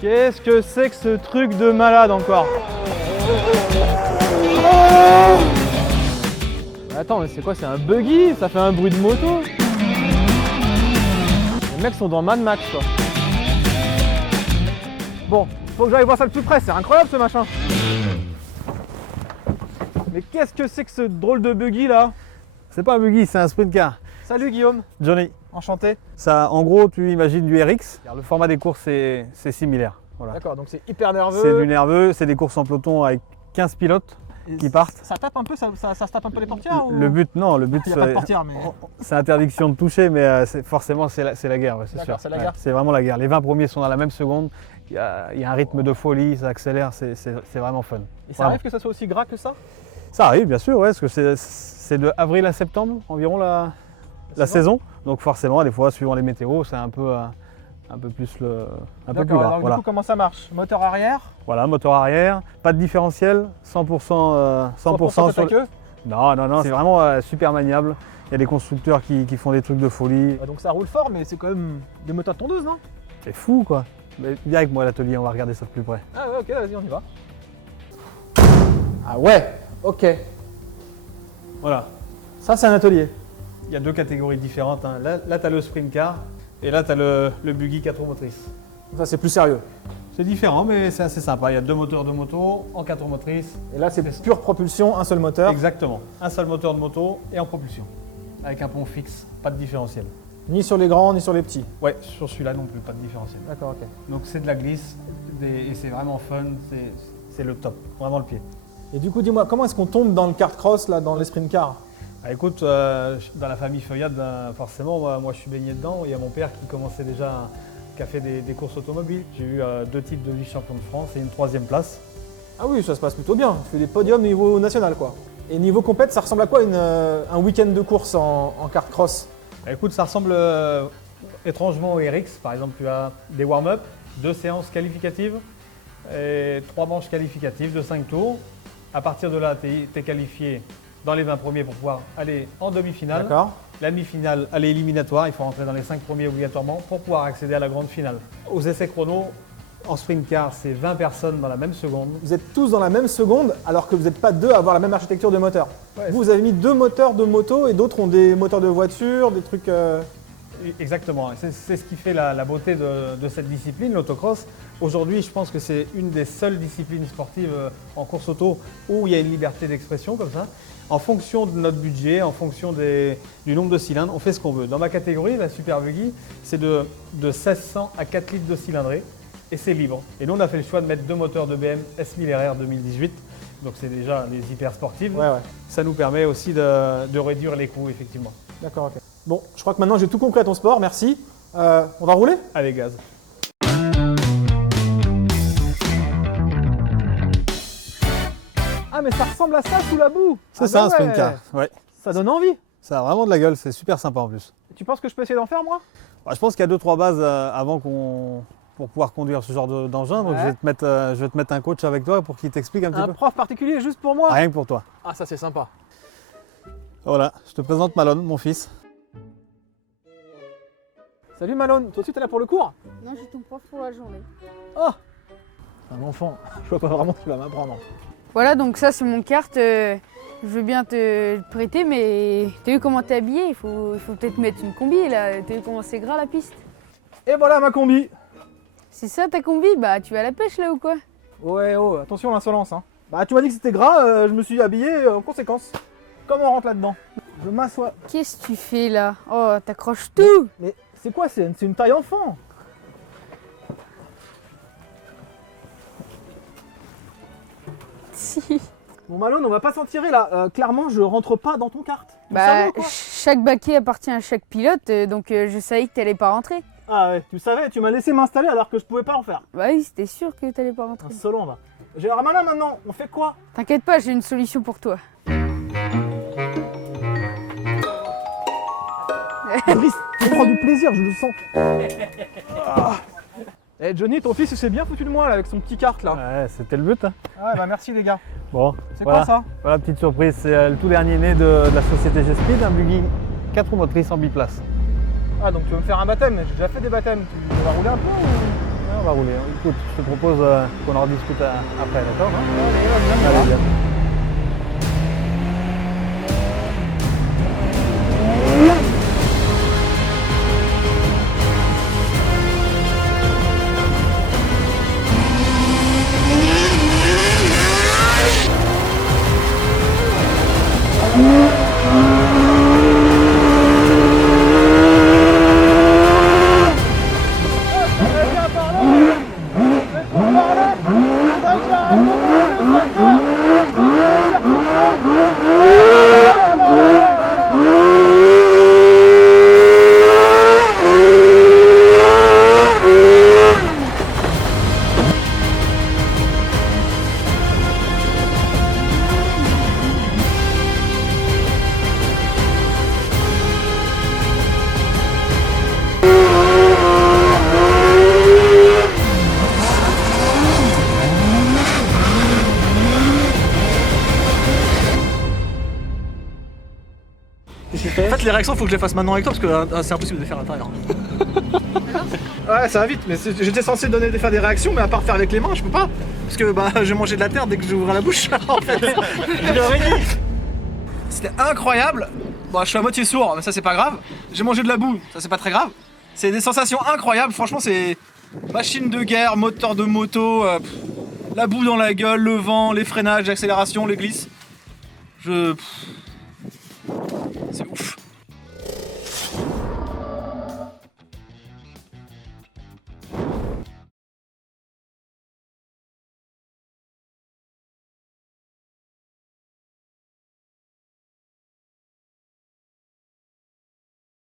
Qu'est-ce que c'est que ce truc de malade encore? Attends, mais c'est quoi? C'est un buggy? Ça fait un bruit de moto? Les mecs sont dans Mad Max, quoi. Bon, faut que j'aille voir ça de plus près, c'est incroyable ce machin. Mais qu'est-ce que c'est que ce drôle de buggy là? C'est pas un buggy, c'est un sprint car. Salut Guillaume, Johnny. enchanté. Ça, en gros, tu imagines du RX. Le format des courses, c'est similaire. Voilà. D'accord, donc c'est hyper nerveux. C'est du nerveux, c'est des courses en peloton avec 15 pilotes qui partent. Ça tape un peu, ça se tape un peu les portières ou... Le but, non, le but, Il n'y a pas de portière, mais... c'est interdiction de toucher, mais forcément, c'est la guerre, ouais, c'est sûr. C'est la guerre. C'est vraiment la guerre. Les 20 premiers sont dans la même seconde. Il y a un rythme de folie, ça accélère, c'est vraiment fun. Et ça arrive que ça soit aussi gras que ça? Ça arrive, bien sûr, ouais, parce que c'est de avril à septembre environ la saison. Donc forcément, des fois, suivant les météos, c'est un peu plus un peu plus gras. Alors voilà. du coup, comment ça marche? Moteur arrière? Voilà, moteur arrière, pas de différentiel, 100%, 100% sur la queue? Non, c'est vraiment super maniable. Il y a des constructeurs qui font des trucs de folie. Donc ça roule fort, mais c'est quand même des moteurs de tondeuse, non? C'est fou, quoi. Mais viens avec moi à l'atelier, on va regarder ça de plus près. Ah ouais, ok, vas-y, on y va. Ah ouais, ok. Voilà. Ça, c'est un atelier. Il y a deux catégories différentes, hein. Là tu as le sprint car et là tu as le buggy 4 roues motrices. Ça, c'est plus sérieux. C'est différent, mais c'est assez sympa. Il y a deux moteurs de moto en 4 roues motrices. Et là, c'est pure propulsion, un seul moteur. Exactement. Un seul moteur de moto et en propulsion. Avec un pont fixe, pas de différentiel. Ni sur les grands, ni sur les petits. Ouais, sur celui-là non plus, pas de différentiel. D'accord, ok. Donc c'est de la glisse et c'est vraiment fun, c'est le top, vraiment le pied. Et du coup, dis-moi, comment est-ce qu'on tombe dans le kart cross, là, dans les sprint cars? Ah, écoute, dans la famille Feuillade, forcément, moi je suis baigné dedans. Il y a mon père qui commençait déjà, qui a fait des courses automobiles. J'ai eu 2 titres de vice-champion de France et une 3e place. Ah oui, ça se passe plutôt bien. Tu fais des podiums niveau national, quoi. Et niveau compète, ça ressemble à quoi un week-end de course en kart cross? Ah, écoute, ça ressemble étrangement au RX. Par exemple, tu as des warm-up, 2 séances qualificatives et 3 manches qualificatives de 5 tours. À partir de là, tu es qualifié dans les 20 premiers pour pouvoir aller en demi-finale. D'accord. La demi-finale, elle est éliminatoire, il faut rentrer dans les 5 premiers obligatoirement pour pouvoir accéder à la grande finale. Aux essais chrono, en sprint car, c'est 20 personnes dans la même seconde. Vous êtes tous dans la même seconde alors que vous n'êtes pas deux à avoir la même architecture de moteur. Ouais, vous avez mis 2 moteurs de moto et d'autres ont des moteurs de voiture, des trucs... Exactement, c'est ce qui fait la beauté de cette discipline, l'autocross. Aujourd'hui, je pense que c'est une des seules disciplines sportives en course auto où il y a une liberté d'expression comme ça. En fonction de notre budget, en fonction du nombre de cylindres, on fait ce qu'on veut. Dans ma catégorie, la Super Buggy, c'est de 1600 à 4 litres de cylindrée et c'est libre. Et nous, on a fait le choix de mettre 2 moteurs de BM S1000 RR 2018. Donc c'est déjà des hyper sportives. Ouais. Ça nous permet aussi de réduire les coûts, effectivement. D'accord, ok. Bon, je crois que maintenant j'ai tout compris à ton sport, merci. On va rouler? Allez, gaz. Ah mais ça ressemble à ça sous la boue. C'est ça, un sprint car. Ouais. Ça donne envie. Ça a vraiment de la gueule, c'est super sympa en plus. Tu penses que je peux essayer d'en faire moi? Je pense qu'il y a 2-3 bases avant pour pouvoir conduire ce genre d'engin. Donc Ouais. je vais te mettre un coach avec toi pour qu'il t'explique un petit Un peu. prof particulier juste pour moi? Rien que pour toi. Ah ça c'est sympa. Voilà, je te présente Malone, mon fils. Salut Malone, toi aussi t'es là pour le cours? Non, je suis ton prof pour la journée. Oh, un enfant, je vois pas vraiment ce qu'il va m'apprendre. Voilà, donc ça c'est mon kart. Je veux bien te le prêter, mais t'as vu comment t'es habillé? Il faut peut-être mettre une combi là. T'as vu comment c'est gras la piste? Et voilà ma combi. C'est ça ta combi? Bah tu vas à la pêche là ou quoi? Ouais, oh, attention à l'insolence. Hein. Bah tu m'as dit que c'était gras, je me suis habillé en conséquence. Comment on rentre là-dedans? Je m'assois. Qu'est-ce que tu fais là? Oh, t'accroches tout! Mais c'est quoi? C'est une taille enfant. Si. Bon Malone, on va pas s'en tirer là. Clairement, je rentre pas dans ton kart. Tu Bah, savais ou quoi? chaque baquet appartient à chaque pilote, donc je savais que t'allais pas rentrer. Ah ouais, tu savais, tu m'as laissé m'installer alors que je pouvais pas en faire. Bah oui, c'était sûr que t'allais pas rentrer. Insolent va. J'ai un Ramana maintenant, on fait quoi? T'inquiète pas, j'ai une solution pour toi. Brice, tu prends du plaisir, je le sens. Eh Johnny, ton fils il s'est bien foutu de moi là avec son petit kart là. Ouais, c'était le but. Hein. Ouais bah merci les gars. Bon, C'est voilà. quoi ça? Voilà, petite surprise, c'est le tout dernier né de la société G-Speed, un buggy 4 roues motrices en biplace. Ah donc tu veux me faire un baptême? J'ai déjà fait des baptêmes. Tu vas rouler un peu ou... on va rouler. Écoute, je te propose qu'on en rediscute après, d'accord Allez, viens. En fait, les réactions, faut que je les fasse maintenant avec toi parce que c'est impossible de les faire à l'intérieur. Ouais, ça va vite, mais j'étais censé faire des réactions, mais à part faire avec les mains, je peux pas. Parce que je vais manger de la terre dès que j'ouvre la bouche, en fait. Je l'aurais dit. C'était incroyable. Bon, je suis à moitié sourd, mais ça c'est pas grave. J'ai mangé de la boue, ça c'est pas très grave. C'est des sensations incroyables, franchement, c'est machine de guerre, moteur de moto, la boue dans la gueule, le vent, les freinages, l'accélération, les glisses.